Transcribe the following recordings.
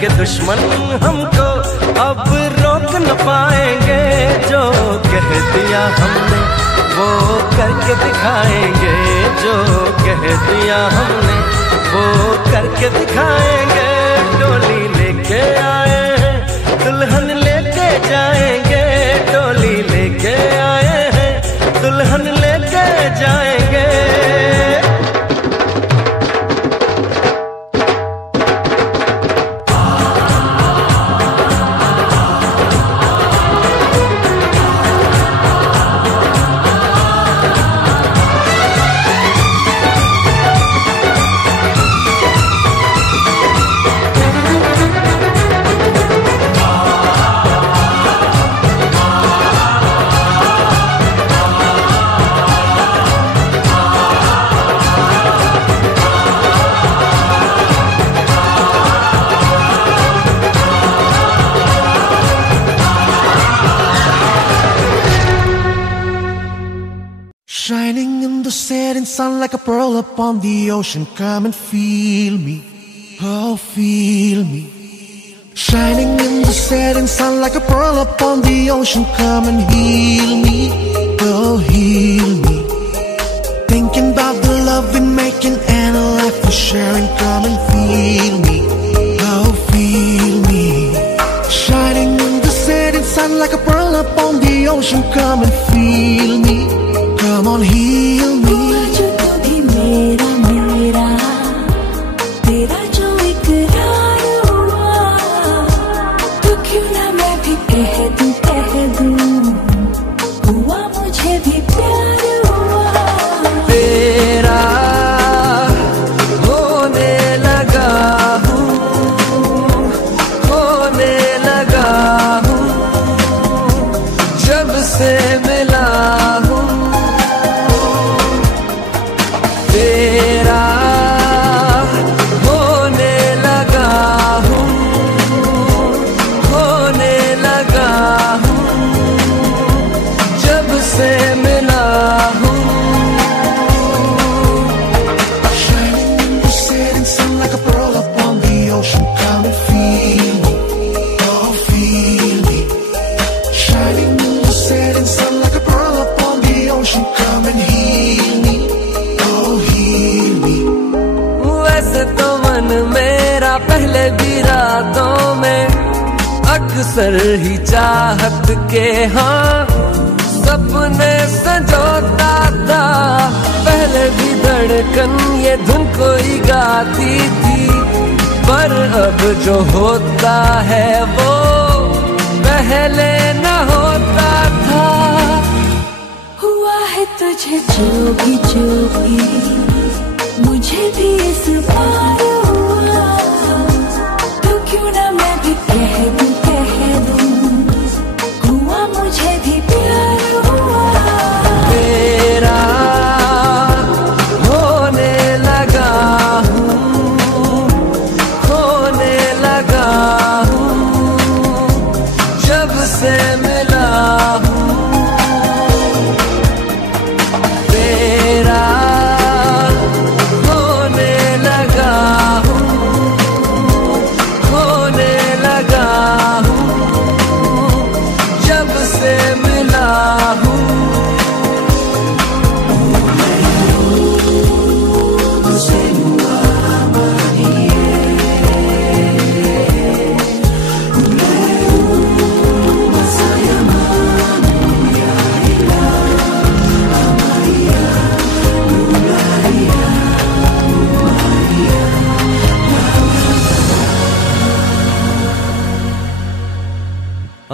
के दुश्मन हमको अब रोक न पाएंगे। जो कह दिया हमने वो करके दिखाएंगे, जो कह दिया हमने वो करके दिखाएंगे। डोली लेके आए हैं दुल्हन लेके जाएंगे, डोली लेके आए हैं दुल्हन लेके जाएंगे। Shining in the setting sun like a pearl upon the ocean. Come and feel me, oh feel me. Shining in the setting sun like a pearl upon the ocean. Come and heal me, oh heal me. Thinking about the love we're making and a life we're sharing. Come and feel me, oh feel me. Shining in the setting sun like a pearl upon the ocean. Come and feel me, come on heal me. हुआ जो कभी मेरा मेरा तेरा जो इकरार हुआ, तो क्यों ना मैं भी कह दूं हुआ मुझे भी प्यार हुआ। तेरा होने लगा हूँ, होने लगा हूँ जब से मिला हूँ। तेरा होने लगा हूँ, होने लगा हूँ जब से मिला हूँ। Shining in the setting sun like a pearl upon the ocean. Come and feel me, oh feel me. Shining in the setting sun like a pearl upon the ocean. Come and heal me, oh heal me. वैसे तो मन मेरा पहले भी रातों में अक्सर ही चाहत के हाँ सपने संजोता था। पहले भी धड़कन ये धुन कोई गाती थी, पर अब जो होता है वो पहले न होता था। हुआ है तुझे जो भी मुझे भी इस बार हुआ, तो क्यों ना मैं भी कह दूं हुआ मुझे भी प्यार हुआ। तेरा होने लगा हूँ, होने लगा हूँ जब से मिला हूँ। तेरा होने लगा हूँ, होने लगा हूँ जब से मिला हूँ।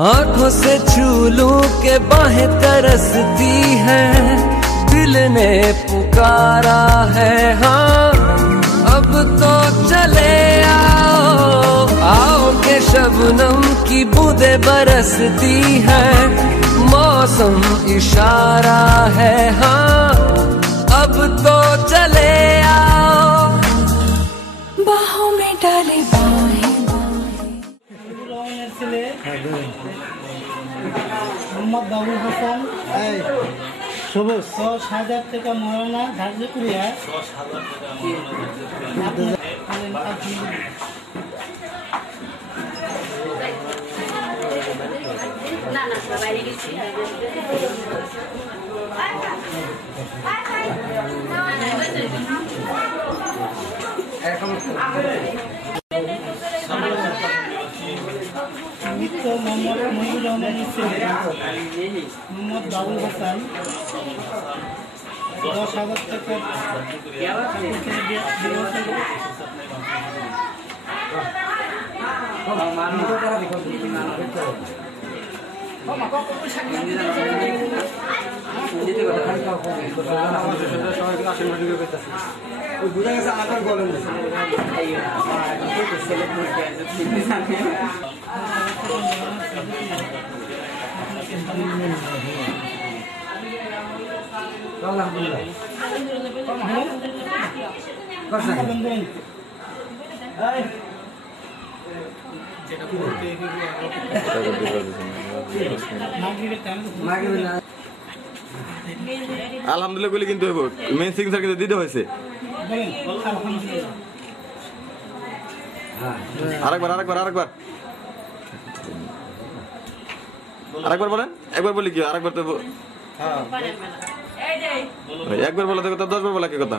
आंखों से छू लूं के बाहें तरसती हैं, दिल ने पुकारा है हाँ अब तो चले आओ। आओ के शबनम की बूंदें बरसती हैं, मौसम इशारा है हाँ अब तो चले आओ। बाहों में डाले बाहें মোহাম্মদ বাবুল হাসান সবুজ ৬০০০ টাকা মৌলানা ধার্য করিয়া মৃত মোহাম্মদ মহিবুর রহমানের ছেলে মোহাম্মদ বাবুল হাসান 10,000 টাকা আলহামদুলিল্লাহ বলে কিন্তু মেন সিগনেচার কিন্তু দিতে হয়েছে। আরেকবার বলেন, একবার বলি কি আরেকবার তো একবার বলে তো কথা, 10 বার বলা কি কথা?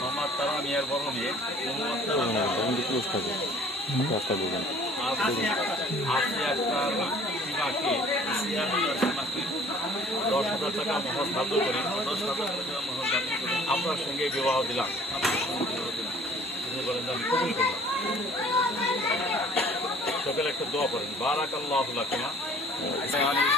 মোহাম্মদ তারা মিয়ার বড় মেয়ে সীমাকে 10,000 টাকা মহর ধার্য করে 10,000 টাকা মহর ধার্য করে আপনার সঙ্গে বিবাহ দিলাম। বলেন আমি কবুল করলাম। সকালে একটা দোয়া করেন, বারাকাল্লাহু লাকুমা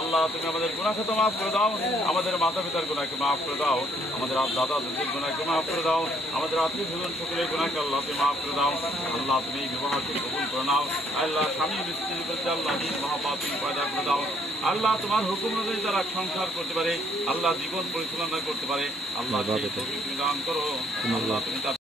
আল্লাহ তুমি আমাদের গুনাহকে মাফ করে দাও, আমাদের মাতা পিতার গুনাহকে মাফ করে দাও, আমাদের দাদা দাদির গুনাহকে মাফ করে দাও, আমাদের আত্মীয় স্বজন সকলের গুনাহকে আল্লাহ তুমি মাফ করে দাও। আল্লাহ তুমি বিবাহকে কবুল করে নাও। আল্লাহ স্বামী স্ত্রীর প্রতি আল্লাহ মহাপাপী পয়দা করে দাও। আল্লাহ তোমার হুকুম অনুযায়ী যারা সংসার করতে পারে, আল্লাহ জীবন পরিচালনা করতে পারে, আল্লাহ তুমি দান করো। আল্লাহ তুমি